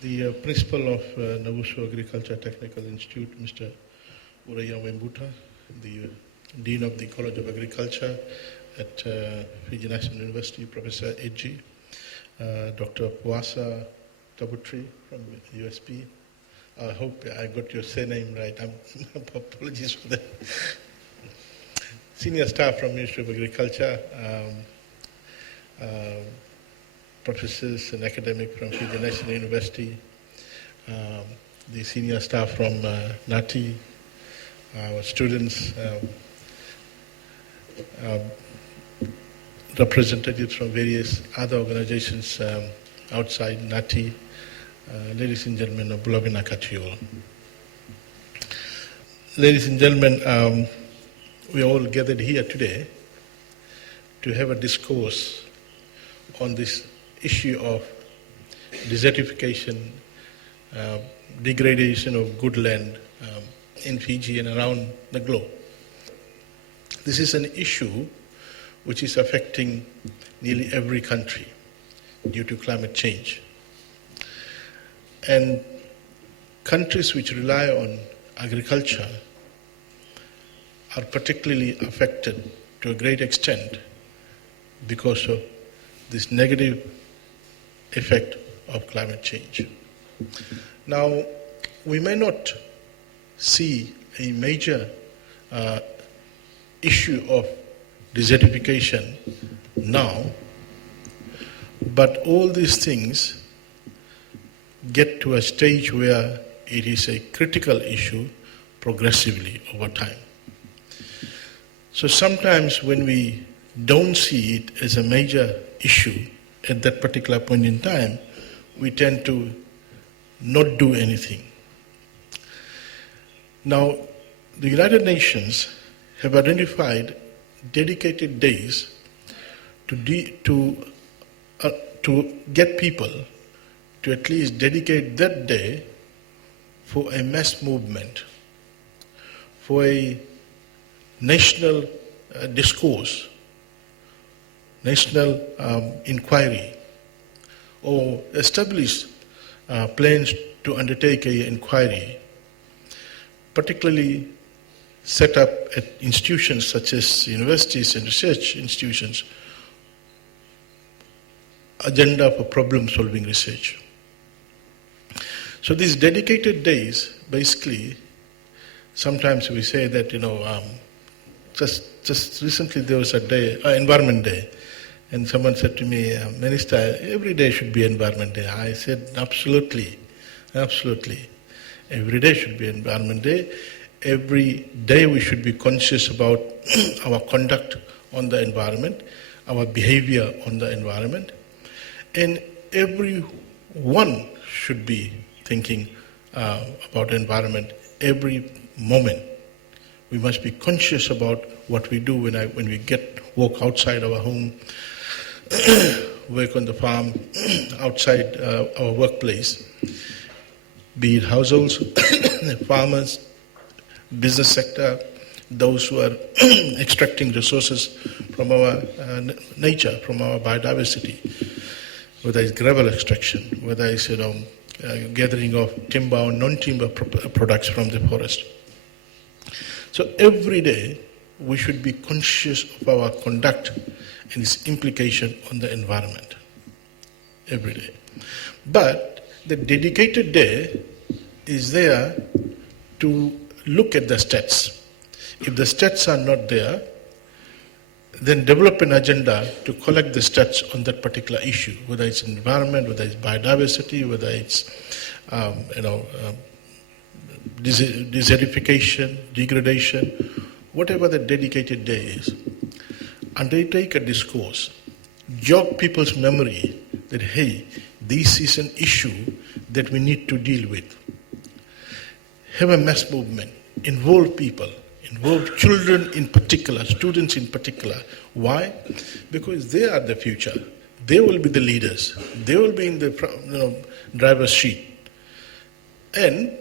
The principal of Navuso Agricultural Technical Institute, Mr. Uraya Wembuta, the Dean of the College of Agriculture at Fiji National University, Professor Edji, Dr. Puasa Tabutri from USP. I hope I got your surname right. Apologies for that. Senior staff from Ministry of Agriculture, professors and academics from Fiji National University, the senior staff from NATI, our students, representatives from various other organizations outside NATI, ladies and gentlemen of Bulogina Katiol. Ladies and gentlemen, we are all gathered here today to have a discourse on this issue of desertification, degradation of good land in Fiji and around the globe. This is an issue which is affecting nearly every country due to climate change. And countries which rely on agriculture are particularly affected to a great extent because of this negative effect of climate change. Now, we may not see a major issue of desertification now, but all these things get to a stage where it is a critical issue progressively over time. So sometimes when we don't see it as a major issue at that particular point in time, we tend to not do anything. Now, the United Nations have identified dedicated days to get people to at least dedicate that day for a mass movement, for a national discourse, national inquiry, or establish plans to undertake an inquiry, particularly set up at institutions such as universities and research institutions, agenda for problem-solving research. So these dedicated days, basically, sometimes we say that, just recently there was a day, Environment Day, and someone said to me, Minister, every day should be Environment Day. I said, absolutely, absolutely. Every day should be Environment Day. Every day we should be conscious about our conduct on the environment, our behavior on the environment, and everyone should be thinking about the environment every moment. We must be conscious about what we do when we walk outside our home, work on the farm, outside our workplace, be it households, farmers, business sector, those who are extracting resources from our nature, from our biodiversity, whether it's gravel extraction, whether it's gathering of timber or non-timber products from the forest. So every day we should be conscious of our conduct and its implication on the environment. Every day. But the dedicated day is there to look at the stats. If the stats are not there, then develop an agenda to collect the stats on that particular issue, whether it's environment, whether it's biodiversity, whether it's desertification, degradation, whatever the dedicated day is. Undertake a discourse, jog people's memory that, hey, this is an issue that we need to deal with. Have a mass movement, involve people, involve children in particular, students in particular. Why? Because they are the future. They will be the leaders. They will be in the driver's seat. And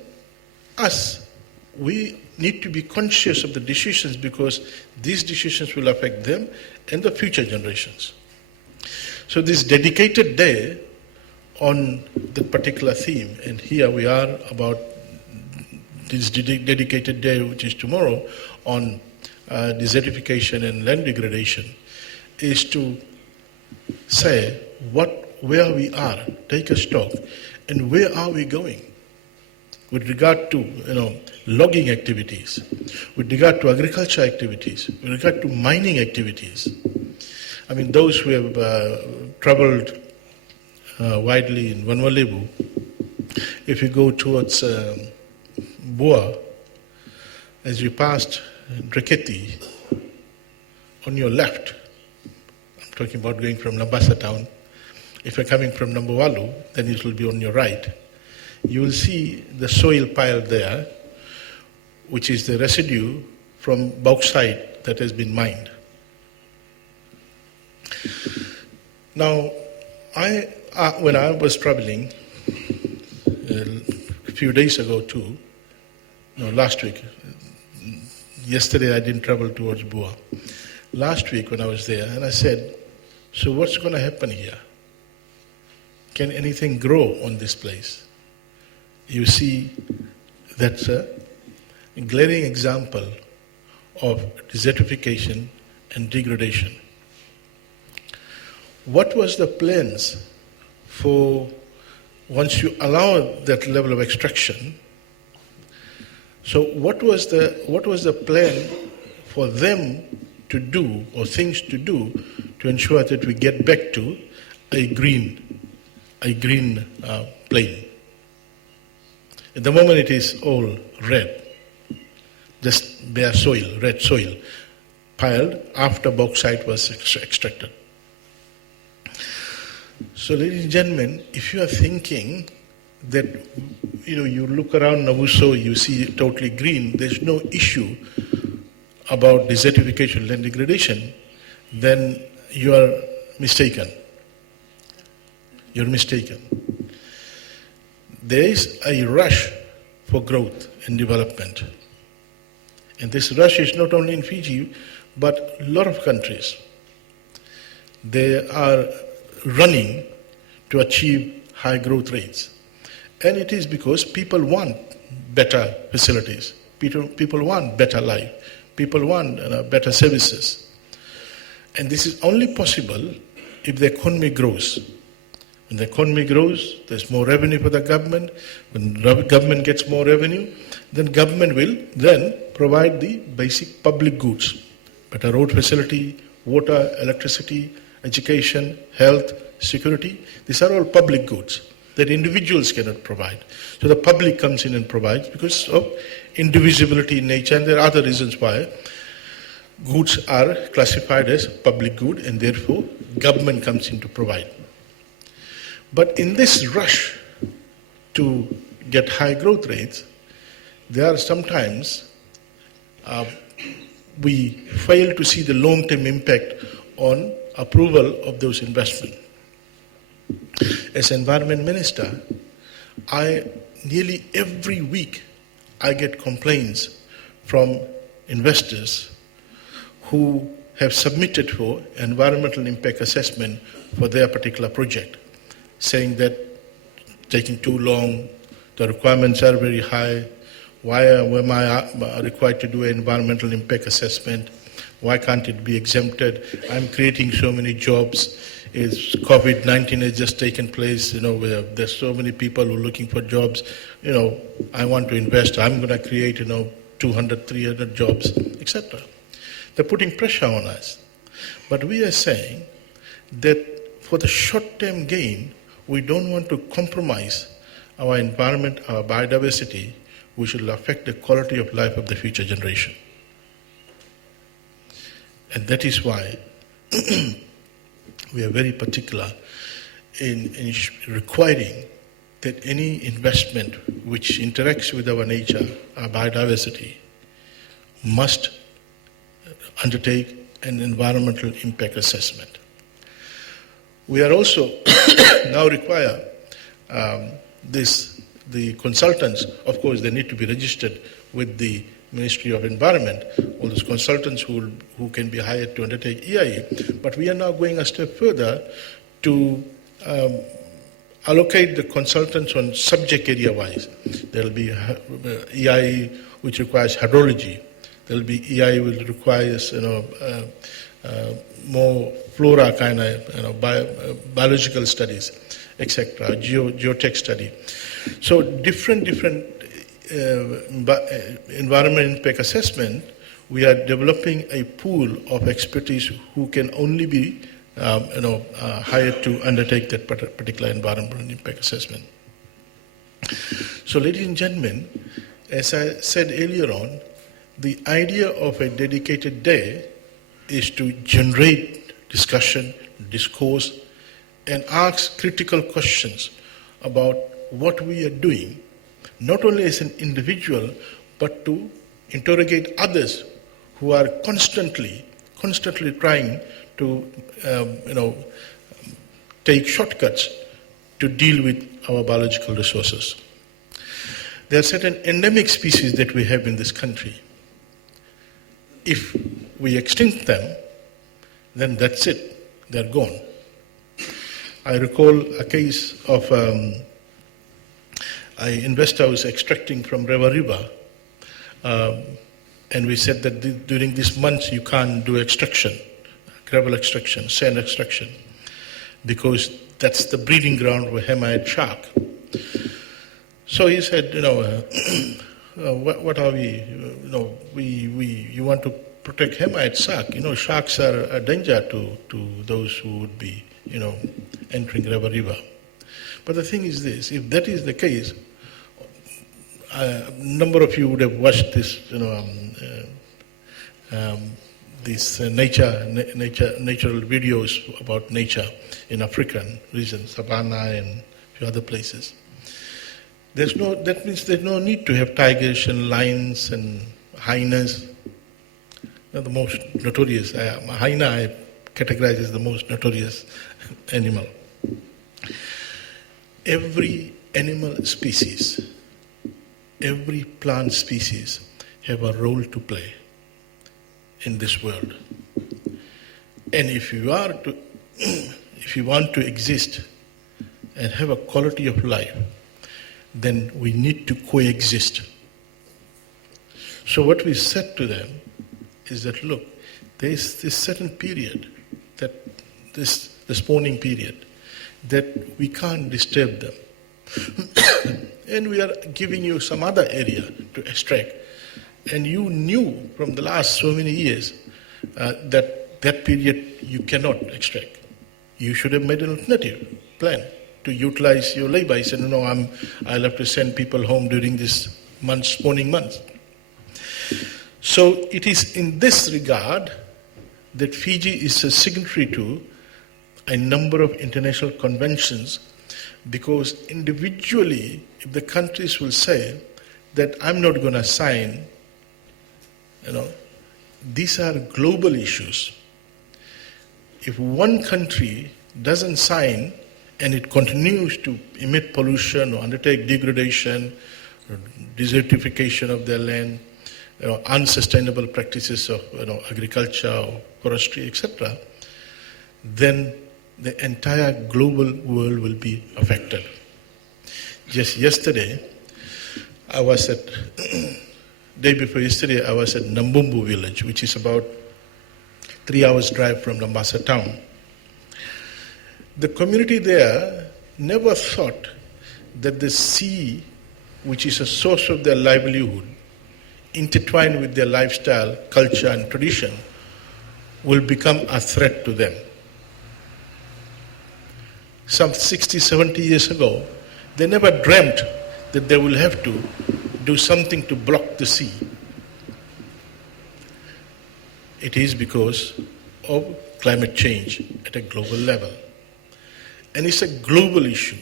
us, we need to be conscious of the decisions because these decisions will affect them and the future generations. So this dedicated day on that particular theme. And here we are about this dedicated day, which is tomorrow, on desertification and land degradation, is to say where we are, take a stock, and where are we going with regard to logging activities, with regard to agriculture activities, with regard to mining activities. I mean, those who have traveled widely in Vanuatu, if you go towards Boa, as you passed Dreketi, on your left, I'm talking about going from Nabasa town, if you're coming from Nambuwalu, then it will be on your right. You will see the soil pile there, which is the residue from bauxite that has been mined. Now, when I was traveling a few days ago too, last week, yesterday I didn't travel towards Boa. Last week when I was there, and I said, so what's going to happen here? Can anything grow on this place? You see, that's a glaring example of desertification and degradation. What was the plans for once you allow that level of extraction? So what was the plan for them to do, or things to do, to ensure that we get back to a green plain? At the moment it is all red, just bare soil, red soil, piled after bauxite was extracted. So ladies and gentlemen, if you are thinking that you look around Navuso, you see it totally green, there's no issue about desertification, land degradation, then you are mistaken. You're mistaken. There is a rush for growth and development. And this rush is not only in Fiji, but a lot of countries. They are running to achieve high growth rates. And it is because people want better facilities. People want better life. People want better services. And this is only possible if the economy grows. When the economy grows, there's more revenue for the government. When the government gets more revenue, then government will then provide the basic public goods. Better road facility, water, electricity, education, health, security. These are all public goods that individuals cannot provide. So the public comes in and provides because of indivisibility in nature, and there are other reasons why goods are classified as public good, and therefore government comes in to provide. But in this rush to get high growth rates, there are sometimes we fail to see the long-term impact on approval of those investments. As Environment Minister, nearly every week I get complaints from investors who have submitted for environmental impact assessment for their particular project, saying that taking too long, the requirements are very high, why am I required to do an environmental impact assessment, why can't it be exempted, I'm creating so many jobs, COVID-19 has just taken place, where there's so many people who are looking for jobs, I want to invest, I'm going to create, 200, 300 jobs, etc. They're putting pressure on us. But we are saying that for the short-term gain, we don't want to compromise our environment, our biodiversity, which will affect the quality of life of the future generation. And that is why we are very particular in requiring that any investment which interacts with our nature, our biodiversity, must undertake an environmental impact assessment. We are also now require the consultants, of course, they need to be registered with the Ministry of Environment, all those consultants who can be hired to undertake EIA. But we are now going a step further to allocate the consultants on subject area wise. There will be EI which requires hydrology. There will be EI which requires more flora kind of biological studies, etc. Geotech study. So different environment impact assessment. We are developing a pool of expertise who can only be hired to undertake that particular environmental impact assessment. So, ladies and gentlemen, as I said earlier on, the idea of a dedicated day is to generate discussion, discourse, and ask critical questions about what we are doing, not only as an individual, but to interrogate others who are constantly trying to take shortcuts to deal with our biological resources. There are certain endemic species that we have in this country. If we extinct them, then that's it, they're gone. I recall a case of an investor was extracting from Rewa River, and we said that during these months you can't do extraction, gravel extraction, sand extraction, because that's the breeding ground for hammerhead shark. So he said, what are we? You want to protect hammerhead shark? Sharks are a danger to those who would be, entering Rewa River. But the thing is this: if that is the case, a number of you would have watched this, these natural videos about nature in African regions, Savannah and a few other places. That means there's no need to have tigers and lions and hyenas. They're the most notorious. Hyena I categorize as the most notorious animal. Every animal species, every plant species have a role to play in this world. And if you want to exist and have a quality of life, then we need to coexist. So what we said to them is that, look, there is this certain period, that the spawning period, that we can't disturb them. And we are giving you some other area to extract. And you knew from the last so many years that period you cannot extract. You should have made an alternative plan to utilize your labor. I said, I'll have to send people home during this spawning months. So it is in this regard that Fiji is a signatory to a number of international conventions, because individually, if the countries will say that I'm not going to sign, these are global issues. If one country doesn't sign and it continues to emit pollution or undertake degradation, or desertification of their land, unsustainable practices of agriculture or forestry, etc., then the entire global world will be affected. Just yesterday, day before yesterday, I was at Nambumbu village, which is about 3 hours drive from Mombasa town. The community there never thought that the sea, which is a source of their livelihood, intertwined with their lifestyle, culture and tradition, will become a threat to them. Some 60, 70 years ago, they never dreamt that they will have to do something to block the sea. It is because of climate change at a global level. And it's a global issue.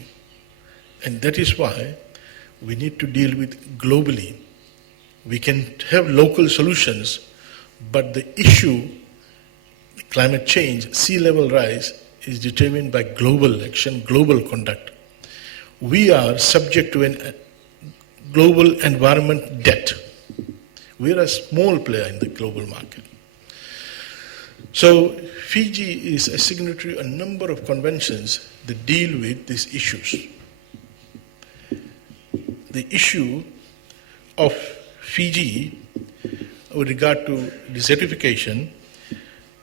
And that is why we need to deal with globally. We can have local solutions, but the issue, climate change, sea level rise, is determined by global action, global conduct. We are subject to a global environment debt. We are a small player in the global market. So Fiji is a signatory to a number of conventions that deal with these issues. the issue of Fiji with regard to desertification.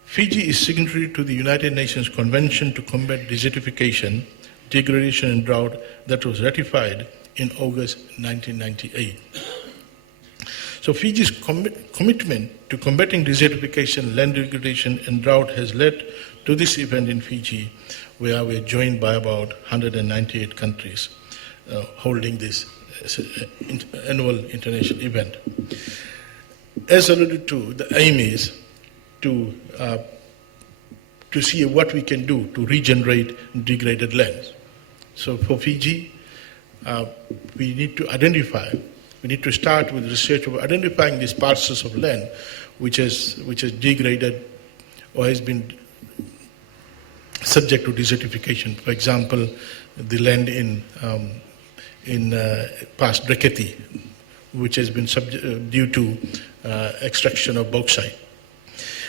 Fiji is signatory to the United Nations Convention to Combat Desertification, Degradation and Drought that was ratified in August 1998. So Fiji's commitment to combating desertification, land degradation and drought has led to this event in Fiji, where we're joined by about 198 countries holding this annual international event. As alluded to, the aim is to see what we can do to regenerate degraded lands. So for Fiji, we need to start with research of identifying these parcels of land which is degraded or has been subject to desertification. For example, the land in past Degradation, which has been due to extraction of bauxite.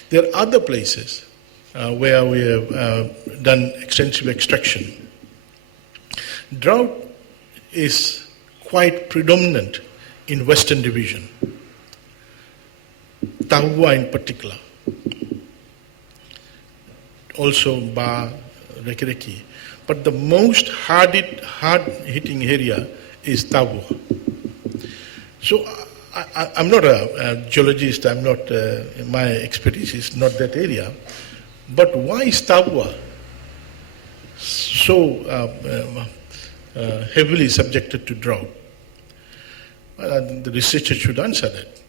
There are other places where we have done extensive extraction. Drought is quite predominant in Western Division, Tahua in particular, also Ba, Rekereki. But the most hard-hitting area is Tahua. So I'm not a geologist, my expertise is not that area, but why is Tahua so heavily subjected to drought? The researchers should answer that.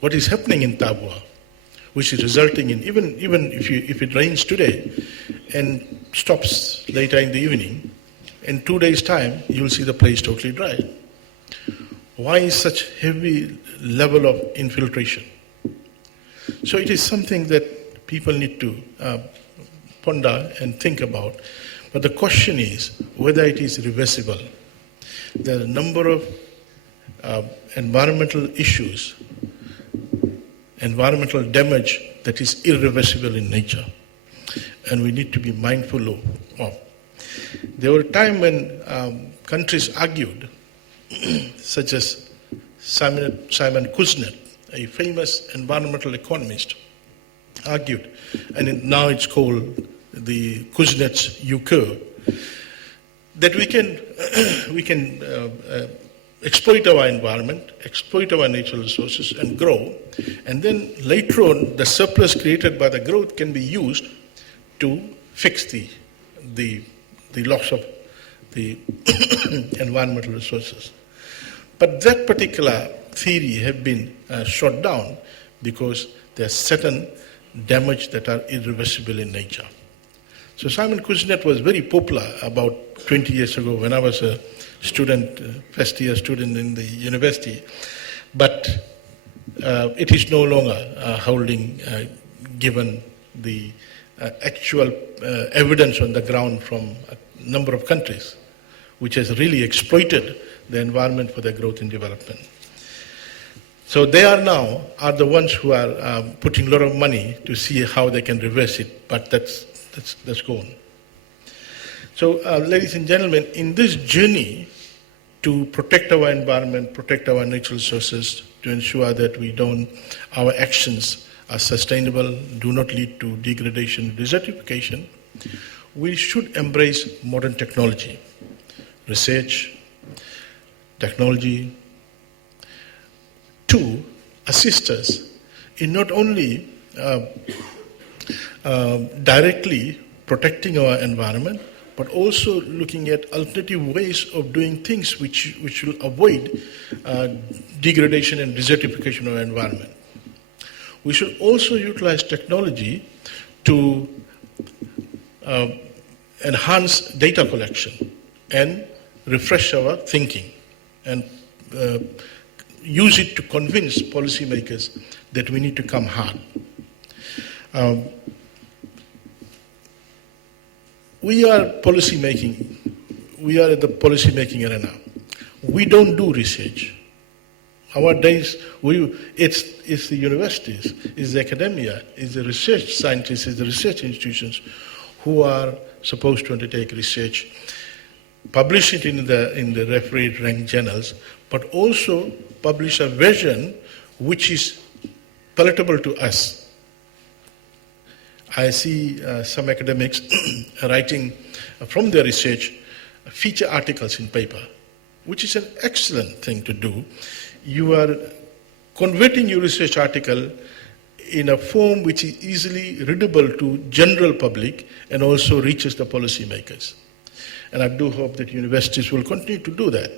What is happening in Tahua, which is resulting in, even if it rains today and stops later in the evening, in 2 days' time, you will see the place totally dry. Why is such heavy level of infiltration? So it is something that people need to ponder and think about. But the question is whether it is reversible. There are a number of environmental issues, environmental damage that is irreversible in nature, and we need to be mindful of. There were a time when countries argued, such as Simon Kuznets, a famous environmental economist, argued, and now it's called the Kuznets UK, that we can exploit our environment, exploit our natural resources and grow, and then later on the surplus created by the growth can be used to fix the loss of the environmental resources. But that particular theory has been shot down because there are certain damage that are irreversible in nature. So Simon Kuznets was very popular about 20 years ago when I was a student, first year student in the university, but it is no longer holding, given the actual evidence on the ground from a number of countries, which has really exploited the environment for their growth and development. So they are the ones who are putting a lot of money to see how they can reverse it, but that's gone. So, ladies and gentlemen, in this journey to protect our environment, protect our natural resources, to ensure that our actions are sustainable, do not lead to degradation, desertification, we should embrace modern technology, research, technology, to assist us in not only directly protecting our environment, but also looking at alternative ways of doing things which will avoid degradation and desertification of our environment. We should also utilize technology to enhance data collection and refresh our thinking and use it to convince policymakers that we need to come hard. We are policymaking. We are at the policymaking arena. We don't do research. Our days, it's the universities, it's the academia, it's the research scientists, it's the research institutions who are supposed to undertake research. publish it in the refereed ranked journals, but also publish a version which is palatable to us. I see some academics writing from their research feature articles in paper, which is an excellent thing to do. You are converting your research article in a form which is easily readable to general public and also reaches the policymakers. And I do hope that universities will continue to do that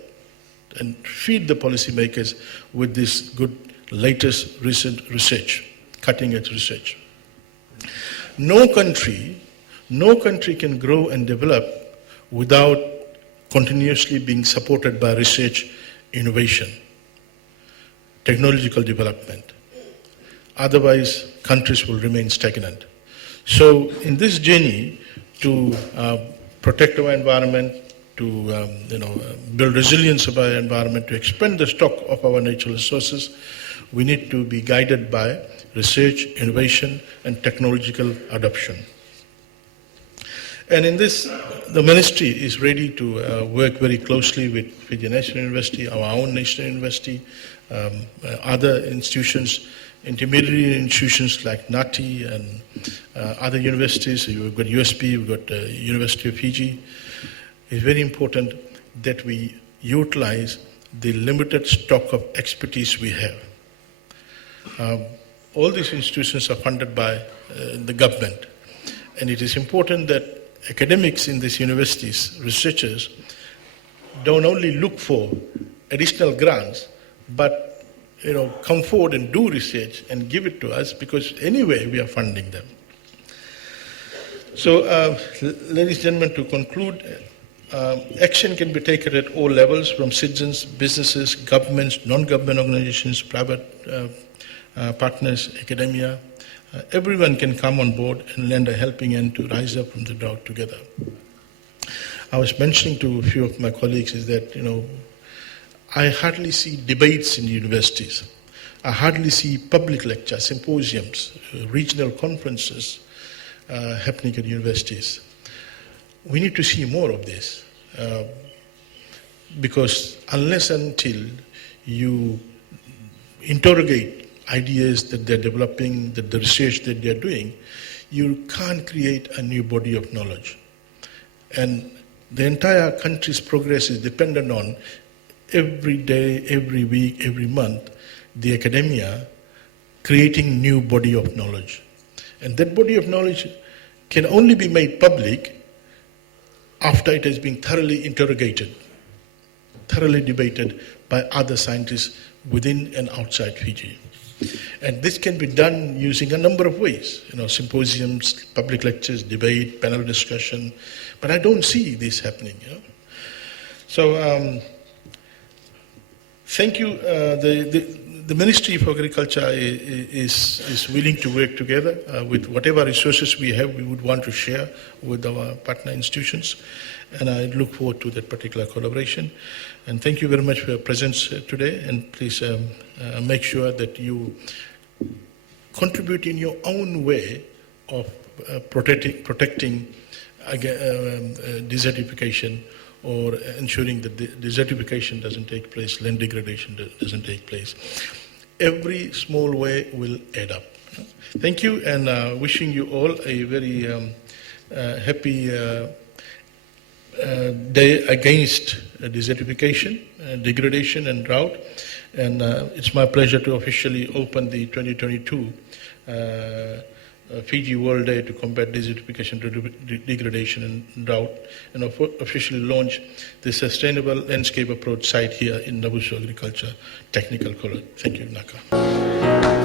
and feed the policymakers with this good latest recent research, cutting-edge research. No country can grow and develop without continuously being supported by research, innovation, technological development. Otherwise, countries will remain stagnant. So in this journey to protect our environment, to build resilience of our environment, to expand the stock of our natural resources, we need to be guided by research, innovation, and technological adoption. And in this, the ministry is ready to work very closely with Fiji National University, our own national university, other institutions, intermediary institutions like NATI and other universities. We've got USP, we've got University of Fiji. It's very important that we utilize the limited stock of expertise we have. All these institutions are funded by the government, and it is important that academics in these universities, researchers, don't only look for additional grants, but come forward and do research and give it to us, because anyway we are funding them. So, ladies and gentlemen, to conclude, action can be taken at all levels, from citizens, businesses, governments, non-government organizations, private partners, academia. Everyone can come on board and lend a helping hand to rise up from the drought together. I was mentioning to a few of my colleagues is that, I hardly see debates in universities. I hardly see public lectures, symposiums, regional conferences happening at universities. We need to see more of this, because unless and until you interrogate ideas that they're developing, the research that they're doing, you can't create a new body of knowledge. And the entire country's progress is dependent on every day, every week, every month, the academia creating new body of knowledge. And that body of knowledge can only be made public after it has been thoroughly interrogated, thoroughly debated by other scientists within and outside Fiji. And this can be done using a number of ways, symposiums, public lectures, debate, panel discussion, but I don't see this happening. So thank you. The Ministry for Agriculture is willing to work together with whatever resources we have. We would want to share with our partner institutions, and I look forward to that particular collaboration. And thank you very much for your presence today, and please make sure that you contribute in your own way of protecting desertification, or ensuring that desertification doesn't take place, land degradation doesn't take place. Every small way will add up. Thank you, and wishing you all a very happy day against desertification, degradation and drought. And it's my pleasure to officially open the 2022 Fiji World Day to Combat Desertification, Degradation and Drought, and officially launch the Sustainable Landscape Approach site here in Navuso Agricultural Technical College. Thank you, Naka.